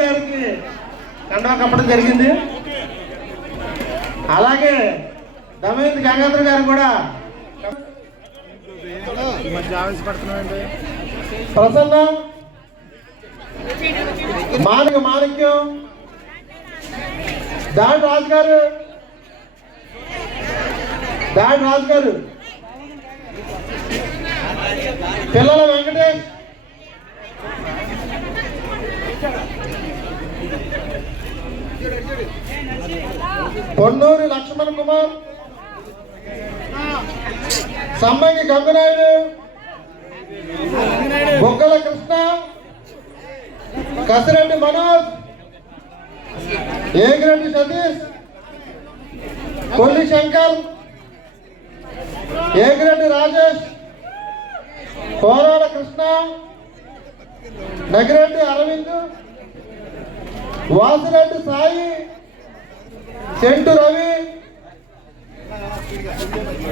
గారికి కండవా కప్పడం జరిగింది. అలాగే దమయంతి గంగాధర్ గారు కూడా ప్రసన్న మాణిక్యం దాడి రాజు గారు పిల్లల వెంకటేష్ పొన్నూరి లక్ష్మణ్ కుమార్ సమ్మంగి గంగనాయుడు బొగ్గల కృష్ణ కసిరెడ్డి మనోజ్ ఏగిరెడ్డి సతీష్ కొల్లి శంకర్ ఏగిరెడ్డి రాజేష్ కోరాడ కృష్ణ నగిరెడ్డి అరవింద్ వాసిరెడ్డి సాయి చెంటు రవి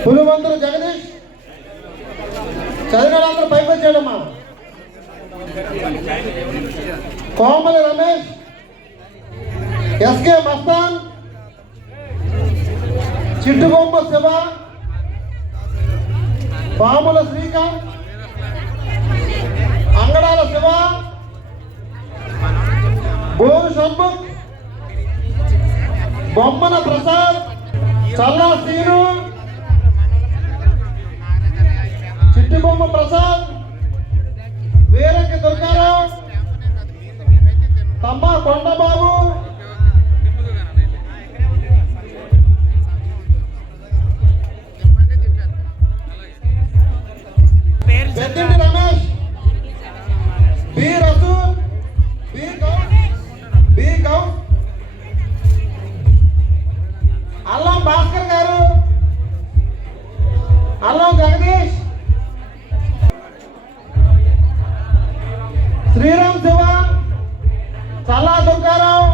పులిమంతులు జగదీష్ చదివిన వాళ్ళందరూ పైకి వచ్చాడమ్మా. కోమలి రమేష్ ఎస్కే మస్తాన్ చిట్టుబొమ్మ శివ పాముల శ్రీకాంత్ అంగడాల శివ బోరు షణ్ముఖ్ బొమ్మన ప్రసాద్ చల్లా శ్రీను చిట్టిబొమ్మ ప్రసాద్ వీరంకి దుర్గారావు తమ్మ కొండబాబు పెద్దింటి రమేష్ బి రసూల్ బి గౌడ్ అల్లం భాస్కర్ గారు అల్లం జగదీష్ శ్రీరామ్ శివ చల్లా దుర్గారావు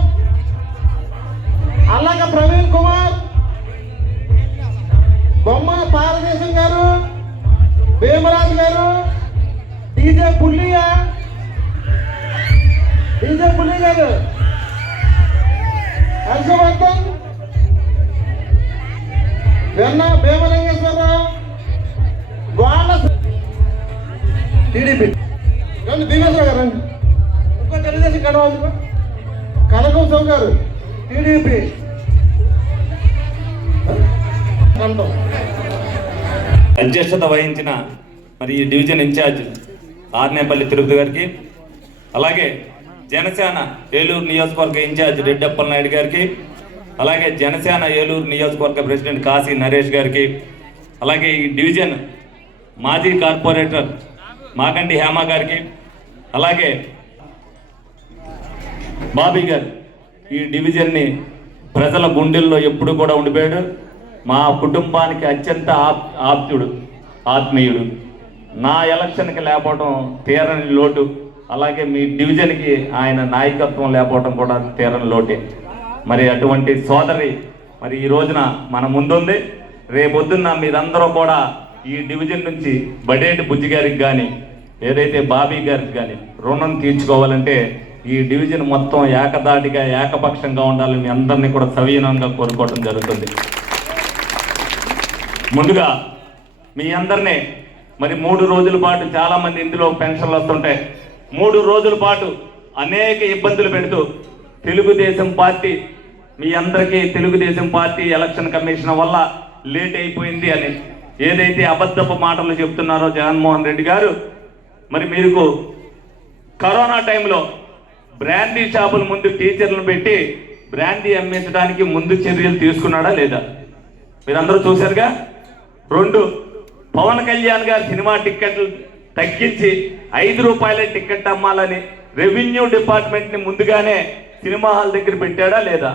అల్లక ప్రవీణ్ కుమార్ బొమ్మ భారతదేశం గారు భీమరాజు గారు డీజే పుల్లి గారు హర్షవర్ధన్ వెన్న భీమలింగేశ్వరరావు గోళ్ళ టీడీపీ రండి భీమేశ్వర గారు రండి ఇంకో తెలుగుదేశం కడవాలి కనకం సౌ గారు టీడీపీ అధ్యక్షత వహించిన మరి ఈ డివిజన్ ఇన్ఛార్జ్ ఆర్నేపల్లి తిరుపతి గారికి, అలాగే జనసేన ఏలూరు నియోజకవర్గ ఇన్ఛార్జ్ రెడ్డప్పల నాయుడు గారికి, అలాగే జనసేన ఏలూరు నియోజకవర్గ ప్రెసిడెంట్ కాశీ నరేష్ గారికి, అలాగే ఈ డివిజన్ మాజీ కార్పొరేటర్ మాగంటి హేమ గారికి, అలాగే బాబీ గారు ఈ డివిజన్ని ప్రజల గుండెల్లో ఎప్పుడు కూడా ఉండిపోయాడు. మా కుటుంబానికి అత్యంత ఆత్మీయుడు. నా ఎలక్షన్కి లేకపోవడం తీరని లోటు, అలాగే మీ డివిజన్కి ఆయన నాయకత్వం లేకపోవడం కూడా తీరని లోటే. మరి అటువంటి సోదరి మరి ఈ రోజున మన ముందుంది. రేపొద్దున్న మీరందరూ కూడా ఈ డివిజన్ నుంచి బడేటి బుజ్జి గారికి కానీ ఏదైతే బాబీ గారికి కానీ రుణం తీర్చుకోవాలంటే ఈ డివిజన్ మొత్తం ఏకదాటిగా ఏకపక్షంగా ఉండాలని మీ అందరినీ కూడా సవినయంగా కోరుకోవడం జరుగుతుంది. ముందుగా మీ అందరినీ మరి 3 రోజుల పాటు చాలామంది ఇందులో పెన్షన్లు వస్తుంటాయి. 3 రోజుల పాటు అనేక ఇబ్బందులు పెడుతూ తెలుగుదేశం పార్టీ మీ అందరికీ తెలుగుదేశం పార్టీ ఎలక్షన్ కమిషన్ వల్ల లేట్ అయిపోయింది అని ఏదైతే అబద్ధపు మాటలు చెప్తున్నారో జగన్మోహన్ రెడ్డి గారు, మరి మీకు కరోనా టైంలో బ్రాండీ షాపుల ముందు టీచర్లను పెట్టి బ్రాండీ అమ్మించడానికి ముందు చర్యలు తీసుకున్నాడా లేదా మీరందరూ చూశారుగా. 2 పవన్ కళ్యాణ్ గారు సినిమా టిక్కెట్లు తగ్గించి 5 రూపాయల టిక్కెట్ అమ్మాలని రెవెన్యూ డిపార్ట్మెంట్ని ముందుగానే సినిమా హాల్ దగ్గర పెట్టాడా లేదా.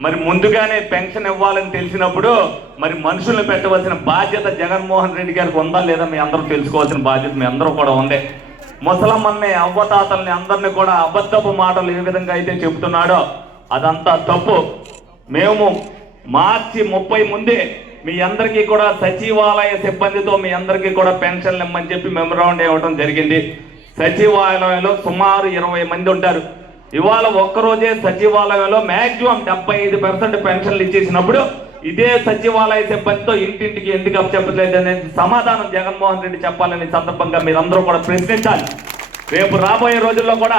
మరి ముందుగానే పెన్షన్ ఇవ్వాలని తెలిసినప్పుడు మరి మనుషులను పెట్టవలసిన బాధ్యత జగన్మోహన్ రెడ్డి గారికి ఉందా లేదా మీ అందరూ తెలుసుకోవాల్సిన బాధ్యత మీ అందరూ కూడా ఉంది. ముసలమ్మల్ని అవ్వతాతల్ని అందరినీ కూడా అబద్ధపు మాటలు ఏ విధంగా అయితే చెబుతున్నాడో అదంతా తప్పు. మేము మార్చి 30 ముందే మీ అందరికీ కూడా సచివాలయ సిబ్బందితో మీ అందరికీ కూడా పెన్షన్లు ఇమ్మని చెప్పి మెమరాండం ఇవ్వడం జరిగింది. సచివాలయంలో సుమారు 20 మంది ఉంటారు. ఇవాళ ఒక్కరోజే సచివాలయంలో మ్యాక్సిమం 75% పెన్షన్లు ఇచ్చేసినప్పుడు ఇదే సచివాలయ సిబ్బందితో ఇంటింటికి ఎందుకు అప్పచెప్పలేదు అనేది సమాధానం జగన్మోహన్ రెడ్డి చెప్పాలని సందర్భంగా మీరందరూ కూడా ప్రశ్నించాలి. రేపు రాబోయే రోజుల్లో కూడా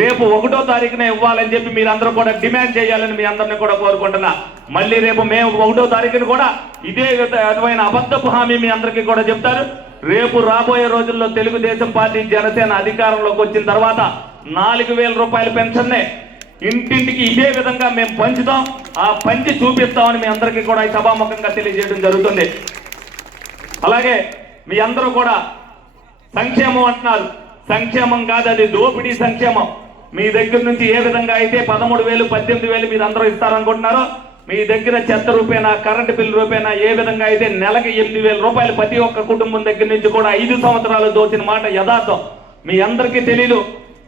రేపు 1వ తారీఖున ఇవ్వాలని చెప్పి మీరందరూ కూడా డిమాండ్ చేయాలని మీ అందరినీ కూడా కోరుకుంటున్నా. మళ్ళీ రేపు మేము 1వ తారీఖున కూడా ఇదే విధమైన అబద్ధపు హామీ మీ అందరికీ కూడా చెప్తారు. రేపు రాబోయే రోజుల్లో తెలుగుదేశం పార్టీ జనసేన అధికారంలోకి వచ్చిన తర్వాత 4,000 రూపాయల పెన్షన్నే ఇంటింటికి ఇదే విధంగా మేము పంచుతాం. ఆ పంచి చూపిస్తామని మీ అందరికీ కూడా ఈ సభాముఖంగా తెలియజేయడం జరుగుతుంది. అలాగే మీ అందరూ కూడా సంక్షేమం అంటున్నారు. సంక్షేమం కాదు, అది దోపిడీ సంక్షేమం. మీ దగ్గర నుంచి ఏ విధంగా అయితే 13,000 18,000 మీరు అందరూ ఇస్తారనుకుంటున్నారో, మీ దగ్గర చెత్త రూపేనా కరెంటు బిల్లు రూపేనా ఏ విధంగా అయితే నెలకి 8,000 రూపాయలు ప్రతి ఒక్క కుటుంబం దగ్గర నుంచి కూడా 5 సంవత్సరాలు దోచిన మాట యథార్థం. మీ అందరికీ తెలీదు.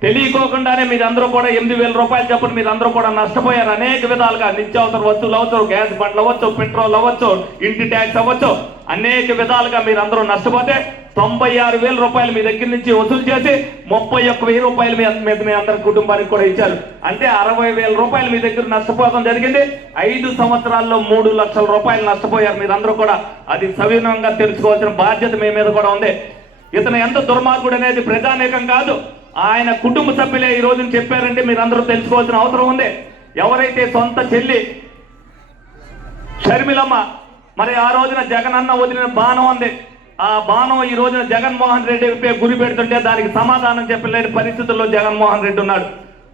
తెలియకోకుండానే మీరందరూ కూడా 8,000 రూపాయలు చెప్పండి మీరు అందరూ కూడా నష్టపోయారు అనేక విధాలుగా. నిత్యావసర వస్తువులు అవ్వచ్చు, గ్యాస్ బండ్లు అవ్వచ్చు, పెట్రోల్ అవ్వచ్చు, ఇంటి ట్యాక్స్ అవ్వచ్చు, అనేక విధాలుగా మీరు అందరూ నష్టపోతే 96,000 రూపాయలు మీ దగ్గర నుంచి వసూలు చేసి 31,000 రూపాయలు మీ అందరి కుటుంబానికి కూడా ఇచ్చారు. అంటే 60,000 రూపాయలు మీ దగ్గర నష్టపోవడం జరిగింది. 5 సంవత్సరాల్లో 3 లక్షల రూపాయలు నష్టపోయారు మీరందరూ కూడా. అది సవినయంగా తెలుసుకోవాల్సిన బాధ్యత మీ మీద కూడా ఉంది. ఇతను ఎంత దుర్మార్గుడు అనేది ప్రజానేకం కాదు, ఆయన కుటుంబ సభ్యులే ఈ రోజున చెప్పారంటే మీరందరూ తెలుసుకోవాల్సిన అవసరం ఉంది. ఎవరైతే సొంత చెల్లి షర్మిలమ్మ మరి ఆ రోజున జగనన్న వదిలిన బాణం ఉంది, ఆ బాణం ఈ రోజున జగన్మోహన్ రెడ్డి గురి పెడుతుంటే దానికి సమాధానం చెప్పలేని పరిస్థితుల్లో జగన్మోహన్ రెడ్డి ఉన్నాడు.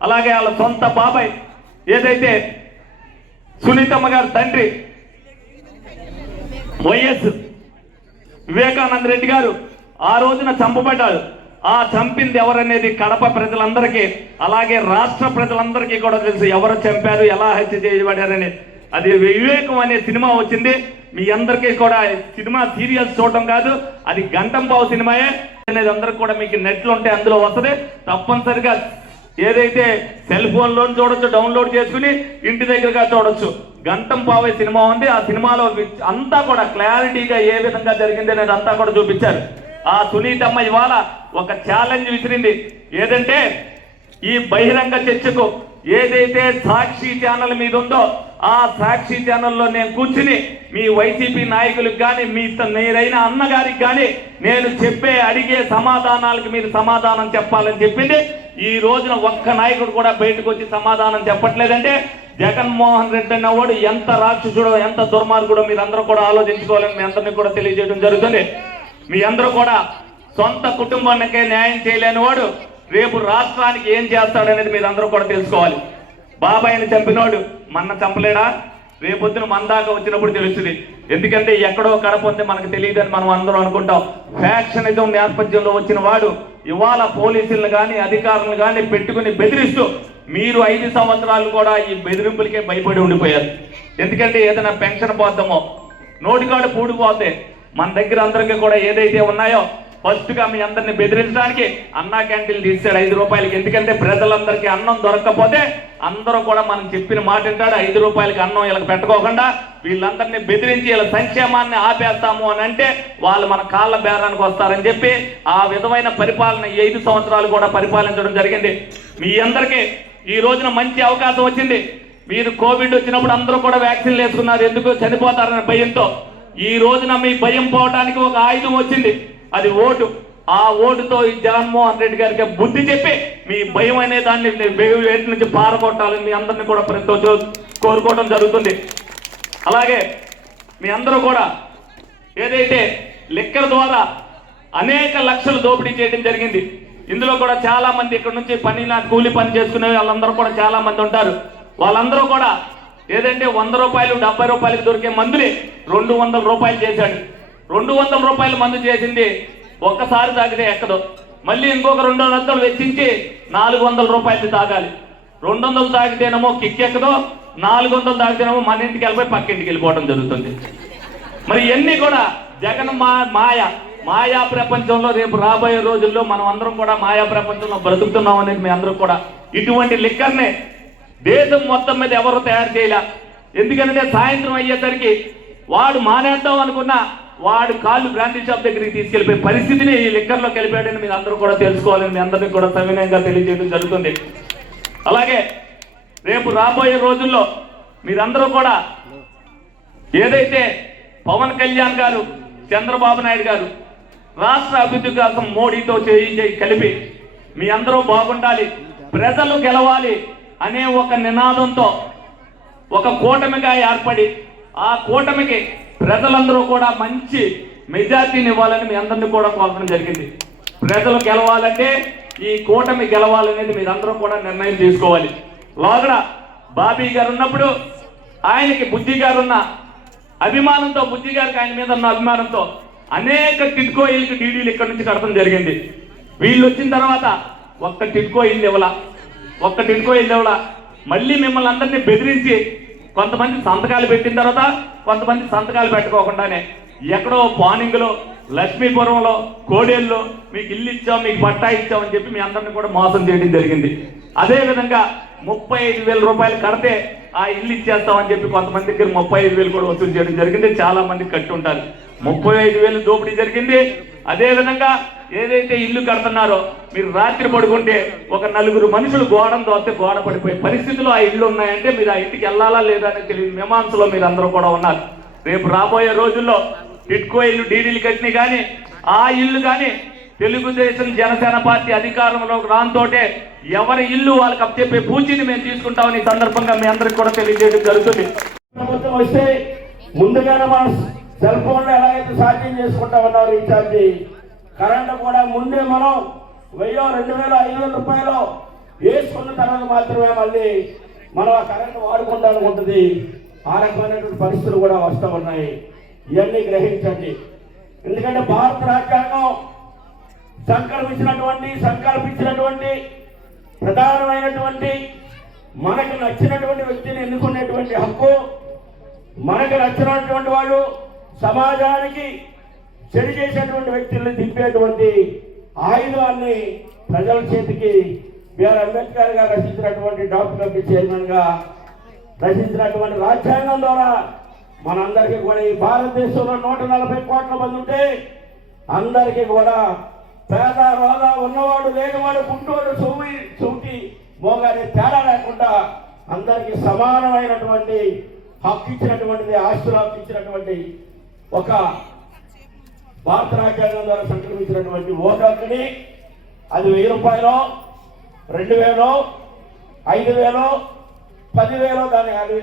అలాగే వాళ్ళ సొంత బాబాయ్ ఏదైతే సునీతమ్మ గారి తండ్రి వైఎస్ వివేకానంద రెడ్డి గారు ఆ రోజున చంపబడ్డాడు. ఆ చంపింది ఎవరనేది కడప ప్రజలందరికీ అలాగే రాష్ట్ర ప్రజలందరికీ కూడా తెలుసు. ఎవరు చంపారు, ఎలా హత్య చేయబడారని. అది వివేకం అనే సినిమా వచ్చింది. మీ అందరికీ కూడా సినిమా సీరియల్స్ చూడటం కాదు, అది గంటం పావు సినిమాయే అనేది అందరికి కూడా మీకు నెట్లో ఉంటే అందులో వస్తుంది. తప్పనిసరిగా ఏదైతే సెల్ ఫోన్లో చూడొచ్చు, డౌన్లోడ్ చేసుకుని ఇంటి దగ్గరగా చూడొచ్చు. గంటం పావే సినిమా ఉంది. ఆ సినిమాలో అంతా కూడా క్లారిటీగా ఏ విధంగా జరిగింది అనేది అంతా కూడా చూపించారు. ఆ సునీతమ్మ ఇవాళ ఒక ఛాలెంజ్ విసిరింది. ఏదంటే ఈ బహిరంగ చర్చకు ఏదైతే సాక్షి ఛానల్ మీద ఉందో ఆ సాక్షి ఛానల్లో నేను కూర్చుని మీ వైసీపీ నాయకులకు కానీ మీరైన అన్నగారికి కానీ నేను అడిగే సమాధానాలకు మీరు సమాధానం చెప్పాలని చెప్పింది. ఈ రోజున ఒక్క నాయకుడు కూడా బయటకు వచ్చి సమాధానం చెప్పట్లేదంటే జగన్మోహన్ రెడ్డి అన్నవాడు ఎంత రాక్షసుడో ఎంత దుర్మార్గుడో మీరు అందరూ కూడా ఆలోచించుకోవాలని మీ అందరినీ కూడా తెలియజేయడం జరుగుతుంది. మీ అందరూ కూడా సొంత కుటుంబానికే న్యాయం చేయలేని వాడు రేపు రాష్ట్రానికి ఏం చేస్తాడనేది మీరు అందరూ కూడా తెలుసుకోవాలి. బాబాయిని చంపినోడు మన చంపలేడా? రేపొద్దున మన దాకా వచ్చినప్పుడు తెలుస్తుంది. ఎందుకంటే ఎక్కడో కడపొద్దు మనకు తెలియదని మనం అందరం అనుకుంటాం. ఫ్యాక్షనిజం నేపథ్యంలో వచ్చిన వాడు ఇవాళ పోలీసులను కానీ అధికారులను కానీ పెట్టుకుని బెదిరిస్తూ మీరు 5 సంవత్సరాలు కూడా ఈ బెదిరింపులకే భయపడి ఉండిపోయారు. ఎందుకంటే ఏదైనా పెన్షన్ పోతామో నోటికాడు పూడిపోతే మన దగ్గర అందరికీ కూడా ఏదైతే ఉన్నాయో ఫస్ట్గా మీ అందరిని బెదిరించడానికి అన్నా క్యాంటీన్లు తీసాడు 5 రూపాయలకి. ఎందుకంటే ప్రజలందరికీ అన్నం దొరకకపోతే అందరూ కూడా మనం చెప్పిన మాట వింటాడు. 5 రూపాయలకి అన్నం వీళ్ళకి పెట్టుకోకుండా వీళ్ళందరినీ బెదిరించి వీళ్ళ సంక్షేమాన్ని ఆపేస్తాము అని అంటే వాళ్ళు మన కాళ్ళ బేరానికి వస్తారని చెప్పి ఆ విధమైన పరిపాలన 5 సంవత్సరాలు కూడా పరిపాలించడం జరిగింది. మీ అందరికీ ఈ రోజున మంచి అవకాశం వచ్చింది. మీరు కోవిడ్ వచ్చినప్పుడు అందరూ కూడా వ్యాక్సిన్లు వేసుకున్నారు. ఎందుకు? చనిపోతారనే భయంతో. ఈ రోజున మీ భయం పోవడానికి ఒక ఆయుధం వచ్చింది, అది ఓటు. ఆ ఓటుతో ఈ జగన్మోహన్ రెడ్డి గారికి బుద్ధి చెప్పి మీ భయం అనే దాన్ని వేటి నుంచి పారగొట్టాలని మీ అందరినీ కూడా కోరుకోవడం జరుగుతుంది. అలాగే మీ అందరూ కూడా ఏదైతే లెక్కల ద్వారా అనేక లక్షలు దోపిడీ చేయడం జరిగింది. ఇందులో కూడా చాలా మంది ఇక్కడ నుంచి కూలి పని చేసుకునే వాళ్ళందరూ కూడా చాలా మంది ఉంటారు. వాళ్ళందరూ కూడా ఏదంటే 100 రూపాయలు 70 రూపాయలకి దొరికే మందుని 200 రూపాయలు చేశాడు. 200 రూపాయల మందు చేసింది ఒక్కసారి తాగితే ఎక్కదు. మళ్ళీ ఇంకొక 200 వెచ్చించి 400 రూపాయలు తాగాలి. 200 తాగితేనేమో కిక్కెక్కదో, 400 తాగితేనేమో మన ఇంటికి వెళ్ళిపోయి పక్కింటికి వెళ్ళిపోవడం జరుగుతుంది. మరి ఇవన్నీ కూడా జగన్ మాయా ప్రపంచంలో రేపు రాబోయే రోజుల్లో మనం అందరం కూడా మాయా ప్రపంచంలో బ్రతుకుతున్నాం అనేది మీ అందరూ కూడా ఇటువంటి లిక్కర్నే దేశం మొత్తం మీద ఎవరు తయారు చేయలే. ఎందుకంటే సాయంత్రం అయ్యేసరికి వాడు మానేద్దాం అనుకున్నా వాడు కాళ్ళు బ్రాండీ షాప్ దగ్గరికి తీసుకెళ్ళిపోయే పరిస్థితిని ఈ లిక్కర్లో కలిపాడని మీరు అందరూ కూడా తెలుసుకోవాలని మీ అందరినీ కూడా సవినయంగా తెలియజేయడం జరుగుతుంది. అలాగే రేపు రాబోయే రోజుల్లో మీరందరూ కూడా ఏదైతే పవన్ కళ్యాణ్ గారు, చంద్రబాబు నాయుడు గారు రాష్ట్ర అభివృద్ధి కోసం మోడీతో చేయి కలిపి మీ అందరూ బాగుండాలి, ప్రజలు గెలవాలి అనే ఒక నినాదంతో ఒక కూటమిగా ఏర్పడి ఆ కూటమికి ప్రజలందరూ కూడా మంచి మెజార్టీని ఇవ్వాలని మీ అందరినీ కూడా కోరడం జరిగింది. ప్రజలు గెలవాలంటే ఈ కూటమి గెలవాలనేది మీరందరూ కూడా నిర్ణయం తీసుకోవాలి. లోగడ బాబీ గారు ఉన్నప్పుడు ఆయనకి బుద్ధి గారు ఉన్న అభిమానంతో, బుద్ధి గారికి ఆయన మీద ఉన్న అభిమానంతో అనేక టిడ్కో ఇల్లుకి డీడీలు ఇక్కడ నుంచి కడతం జరిగింది. వీళ్ళు వచ్చిన తర్వాత ఒక్క టిడ్కో ఇల్లు ఇవ్వాల, మళ్ళీ మిమ్మల్ని అందరినీ బెదిరించి కొంతమంది సంతకాలు పెట్టిన తర్వాత కొంతమంది సంతకాలు పెట్టుకోకుండానే ఎక్కడో పానింగ్లో, లక్ష్మీపురంలో, కోడేల్లో మీకు ఇల్లు ఇచ్చాం, మీకు పట్టా ఇచ్చామని చెప్పి మీ అందరిని కూడా మోసం చేయడం జరిగింది. అదేవిధంగా 35,000 రూపాయలు కడితే ఆ ఇల్లు ఇచ్చేస్తామని చెప్పి కొంతమంది దగ్గర 35,000 కూడా వసూలు చేయడం జరిగింది. చాలా మంది కట్టి ఉంటారు. 35,000 దోపిడీ జరిగింది. అదేవిధంగా ఏదైతే ఇల్లు కడుతున్నారో మీరు రాత్రి పడుకుంటే ఒక 4 మనుషులు గోడను దోస్తే గోడ పడిపోయే పరిస్థితుల్లో ఆ ఇల్లు ఉన్నాయంటే మీరు ఆ ఇంటికి వెళ్ళాలా లేదా అని తెలియని మీమాంసలో మీరు అందరూ కూడా ఉన్నారు. రేపు రాబోయే రోజుల్లో టిడ్కో ఇల్లు డీడీలు కట్టిన కానీ ఆ ఇల్లు కానీ తెలుగుదేశం జనసేన పార్టీ అధికారంలోకి రానితోటే ఎవరి ఇల్లు వాళ్ళకి అప్పచెప్పే పూచిని మేము తీసుకుంటామని ఈ సందర్భంగా మీ అందరికి కూడా తెలియజేయడం జరుగుతుంది. ప్రభుత్వం వస్తే ముందుగానే మనం సెల్ ఫోన్లో ఎలాగైతే సాధ్యం చేసుకుంటా ఉన్నాం రీఛార్జి, కరెంటు కూడా ముందే మనం 1000, 2000, 5,000 రూపాయలు వేసుకున్న తర్వాత మాత్రమే మళ్ళీ మనం ఆ కరెంటు వాడుకుంటానికి ఉంటుంది. ఆ రకమైనటువంటి పరిస్థితులు కూడా వస్తూ ఉన్నాయి. ఇవన్నీ గ్రహించండి. ఎందుకంటే భారత రాజ్యాంగం సంకల్పించినటువంటి ప్రధానమైనటువంటి మనకు నచ్చినటువంటి వ్యక్తిని ఎన్నుకునేటువంటి హక్కు, మనకు నచ్చినటువంటి వాళ్ళు సమాజానికి చెడు చేసేటువంటి వ్యక్తుల్ని దింపేటువంటి ఆయుధాన్ని ప్రజల చేతికి బిఆర్ అంబేద్కర్ గారు రచించినటువంటి డాక్టర్ కమిటీ చైర్మన్ గా రచించినటువంటి రాజ్యాంగం ద్వారా మనందరికీ కూడా ఈ భారతదేశంలో 140 కోట్ల మంది ఉంటే అందరికీ కూడా పేద రోగా ఉన్నవాడు లేనివాడు గుంటోడు చౌటి మోగానే తేడా లేకుండా అందరికీ సమానమైనటువంటి హక్కు ఇచ్చినటువంటిది, ఆస్తులు హక్కు ఇచ్చినటువంటి ఒక భారత రాజ్యాంగం ద్వారా సంక్రమించినటువంటి ఓటు హక్కుని అది 1000 రూపాయలు, 2000, 5000, 10,000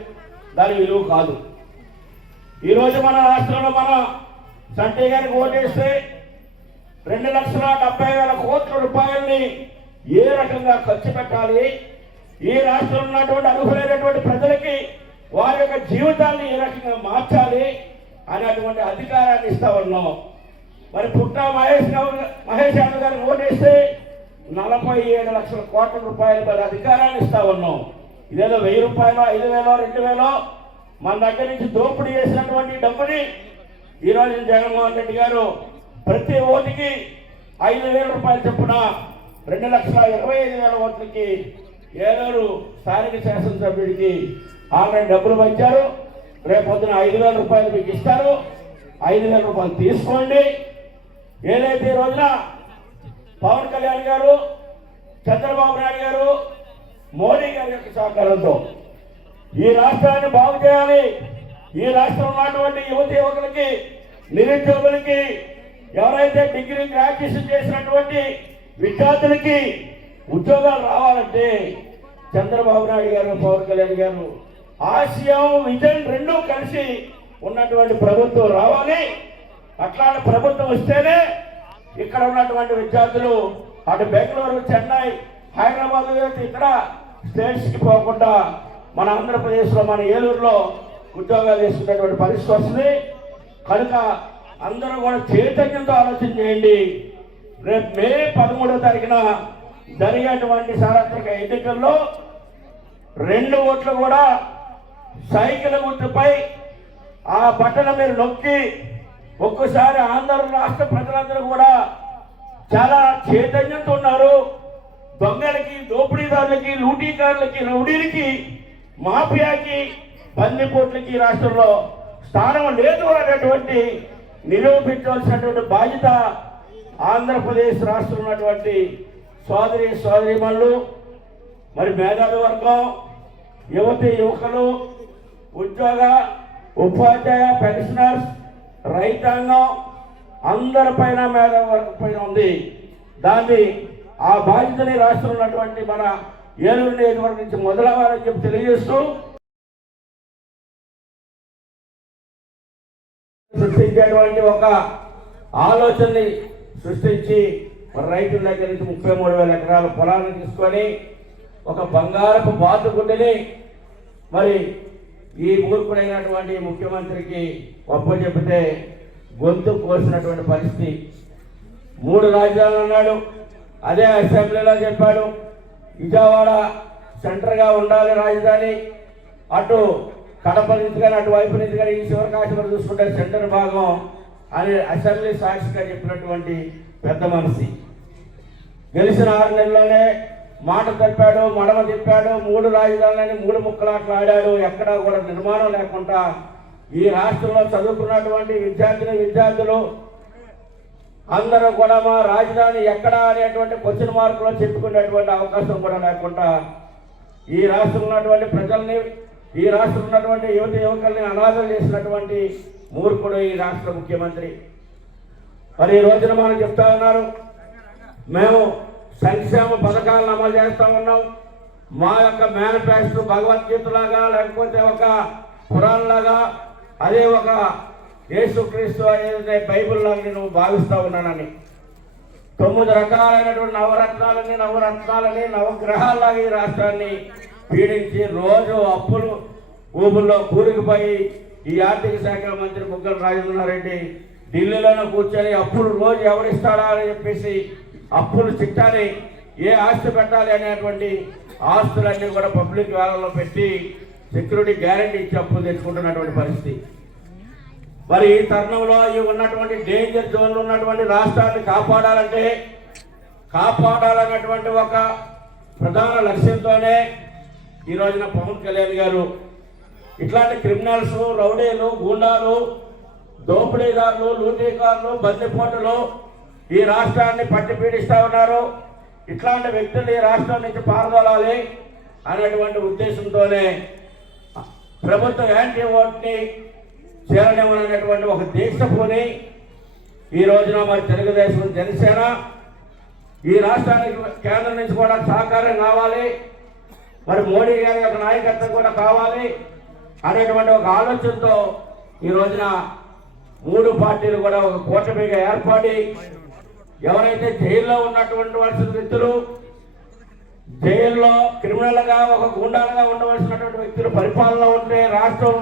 దాని విలువ కాదు. ఈరోజు మన రాష్ట్రంలో మన సంటే గారికి ఓటేస్తే 2,70,000 కోట్ల రూపాయలని ఏ రకంగా ఖర్చు పెట్టాలి, ఈ రాష్ట్రంలో ఉన్నటువంటి అర్హులైనటువంటి ప్రజలకి వారి యొక్క జీవితాన్ని ఏ రకంగా మార్చాలి అనేటువంటి అధికారాన్ని ఇస్తా ఉన్నాం. మరి పుట్టా మహేష్ యాదవ్ గారికి ఓటేస్తే 47 లక్షల కోట్ల రూపాయల అధికారాన్ని ఇస్తా ఉన్నాం. ఇదేదో 1000 రూపాయలు, 5,000, 2,000 మన దగ్గర నుంచి దోపిడీ చేసినటువంటి డబ్బుని ఈరోజు జగన్మోహన్ రెడ్డి గారు ప్రతి ఓటుకి 5,000 రూపాయలు చొప్పున 2,25,000 ఓట్లకి ఏలూరు స్థానిక శాసనసభ్యుడికి ఆల్రెడీ డబ్బులు పంచారు. రేపొద్దున 5,000 రూపాయలు మీకు ఇస్తారు. 5,000 రూపాయలు తీసుకోండి. ఏదైతే ఈ రోజున పవన్ కళ్యాణ్ గారు, చంద్రబాబు నాయుడు గారు, మోడీ గారి యొక్క సహకారంతో ఈ రాష్ట్రాన్ని బాగు చేయాలి, ఈ రాష్ట్రంలో ఉన్నటువంటి యువకులకి, నిరుద్యోగులకి, ఎవరైతే డిగ్రీ గ్రాడ్యుయేషన్ చేసినటువంటి విద్యార్థులకి ఉద్యోగాలు రావాలంటే చంద్రబాబు నాయుడు గారు, పవన్ కళ్యాణ్ గారు ఆశయం, విజన్ రెండూ కలిసి ఉన్నటువంటి ప్రభుత్వం రావాలి. అట్లాంటి ప్రభుత్వం వస్తేనే ఇక్కడ ఉన్నటువంటి విద్యార్థులు అటు బెంగళూరు, చెన్నై, హైదరాబాద్ ఇతర స్టేట్స్కి పోకుండా మన ఆంధ్రప్రదేశ్లో, మన ఏలూరులో ఉద్యోగాలు చేసుకునేటువంటి పరిస్థితి వస్తుంది. కనుక అందరూ కూడా చైతన్యంతో ఆలోచన చేయండి. రేపు మే 13వ తారీఖున జరిగేటువంటి సార్వత్రిక ఎన్నికల్లో 2 ఓట్లు కూడా సైకిల్ గుర్తుపై ఆ బటన్ మీరు నొక్కి ఒక్కసారి ఆంధ్ర రాష్ట్ర ప్రజలందరూ కూడా చాలా చైతన్యంతో ఉన్నారు. దొంగలకి, దోపిడీదారులకి, లూటీకారులకి, రౌడీలకి, మాఫియాకి, బందిపోట్లకి రాష్ట్రంలో స్థానం లేదు అనేటువంటి నిరూపించవలసినటువంటి బాధ్యత ఆంధ్రప్రదేశ్ రాష్ట్రంలో ఉన్నటువంటి సోదరీమణులు, మరి మేధావి వర్గం, యువతి యువకులు, ఉద్యోగ ఉపాధ్యాయ పెన్షనర్స్, రైతాంగం అందరిపైన మేధావి వర్గం పైన ఉంది. దాన్ని ఆ బాధ్యతని రాష్ట్రంలో ఉన్నటువంటి మన ఏలూరు నియోజకవర్గం నుంచి మొదలవ్వాలని చెప్పి తెలియజేస్తూ సృష్టించేటువంటి ఒక ఆలోచనని సృష్టించి రైతుల దగ్గర నుంచి 33,000 ఎకరాల పొలాలను తీసుకొని ఒక బంగారపు బాతుగుడ్డని మరి ఈ మూర్ఖుడైనటువంటి ముఖ్యమంత్రికి ఒప్పచెప్పితే గొంతు కోసినటువంటి పరిస్థితి. 3 రాజధానులు అన్నాడు, అదే అసెంబ్లీలో చెప్పాడు. విజయవాడ సెంటర్గా ఉండాలి రాజధాని, అటు కడప నుంచి కానీ అటువైపు నుంచి కానీ ఈ శివకాశం చూసుకుంటే సెంటర్ భాగం అని అసెంబ్లీ సాక్షిగా చెప్పినటువంటి పెద్ద మనిషి. గెలిచిన 6 నెలల్లోనే మాట తప్పాడు, మడమ తిప్పాడు, 3 రాజధానులని 3 ముక్కలాట్లు ఆడాడు. ఎక్కడా కూడా నిర్మాణం లేకుండా ఈ రాష్ట్రంలో చదువుకున్నటువంటి విద్యార్థులు అందరూ కూడా మా రాజధాని ఎక్కడా అనేటువంటి క్వశ్చన్ మార్కులో చెప్పుకునేటువంటి అవకాశం కూడా లేకుండా ఈ రాష్ట్రంలో ఉన్నటువంటి ప్రజల్ని, ఈ రాష్ట్రంలో ఉన్నటువంటి యువకుల్ని అనాథం చేసినటువంటి మూర్ఖుడు ఈ రాష్ట్ర ముఖ్యమంత్రి. మరి ఈ రోజున మనం చెప్తా ఉన్నారు, మేము సంక్షేమ పథకాలను అమలు చేస్తూ ఉన్నాం. మా యొక్క మేనిఫెస్టో భగవద్గీతలాగా, లేకపోతే ఒక పురాణలాగా, అదే ఒక యేసుక్రీస్తు అనే బైబిల్ లాగా నేను భావిస్తూ ఉన్నానని 9 రకాలైనటువంటి నవరత్నాలని నవగ్రహాల్లాగా ఈ రాష్ట్రాన్ని పీడించి రోజు అప్పులు ఊపుల్లో కూరుకుపోయి ఈ ఆర్థిక శాఖ మంత్రి బుగ్గన రాజేంద్రనాథ్ ఢిల్లీలోనే కూర్చొని అప్పులు రోజు ఎవరిస్తాడా అని చెప్పేసి అప్పులు చిట్టాని ఏ ఆస్తి పెట్టాలి అనేటువంటి ఆస్తులన్నీ కూడా పబ్లిక్ వేలంలో పెట్టి సెక్యూరిటీ గ్యారంటీ ఇచ్చి అప్పులు తెచ్చుకుంటున్నటువంటి పరిస్థితి. మరి ఈ తరుణంలో ఈ ఉన్నటువంటి డేంజర్ జోన్లో ఉన్నటువంటి రాష్ట్రాన్ని కాపాడాలన్నటువంటి ఒక ప్రధాన లక్ష్యంతోనే ఈ రోజున పవన్ కళ్యాణ్ గారు ఇట్లాంటి క్రిమినల్స్, రౌడీలు, గూండాలు, దోపిడీదారులు, లూటీకారులు, బందిపోటులు ఈ రాష్ట్రాన్ని పట్టి పీడిస్తూ ఉన్నారు. ఇట్లాంటి వ్యక్తులు ఈ రాష్ట్రం నుంచి పారదోలాలి అనేటువంటి ఉద్దేశంతోనే ప్రభుత్వం యాంటీ ఓట్ని చేరనివ్వనటువంటి ఒక దీక్షపోని ఈ రోజున మరి తెలుగుదేశం, జనసేన ఈ రాష్ట్రానికి కేంద్రం నుంచి కూడా సహకారం కావాలి, మరి మోడీ గారి యొక్క నాయకత్వం కూడా కావాలి అనేటువంటి ఒక ఆలోచనతో ఈ రోజున 3 పార్టీలు కూడా ఒక కూటమిగా ఏర్పడి ఎవరైతే జైల్లో ఉన్నటువంటి వ్యక్తులు, జైల్లో క్రిమినల్గా ఒక గూండాలుగా ఉండవలసినటువంటి వ్యక్తులు పరిపాలన ఉంటే రాష్ట్రంలో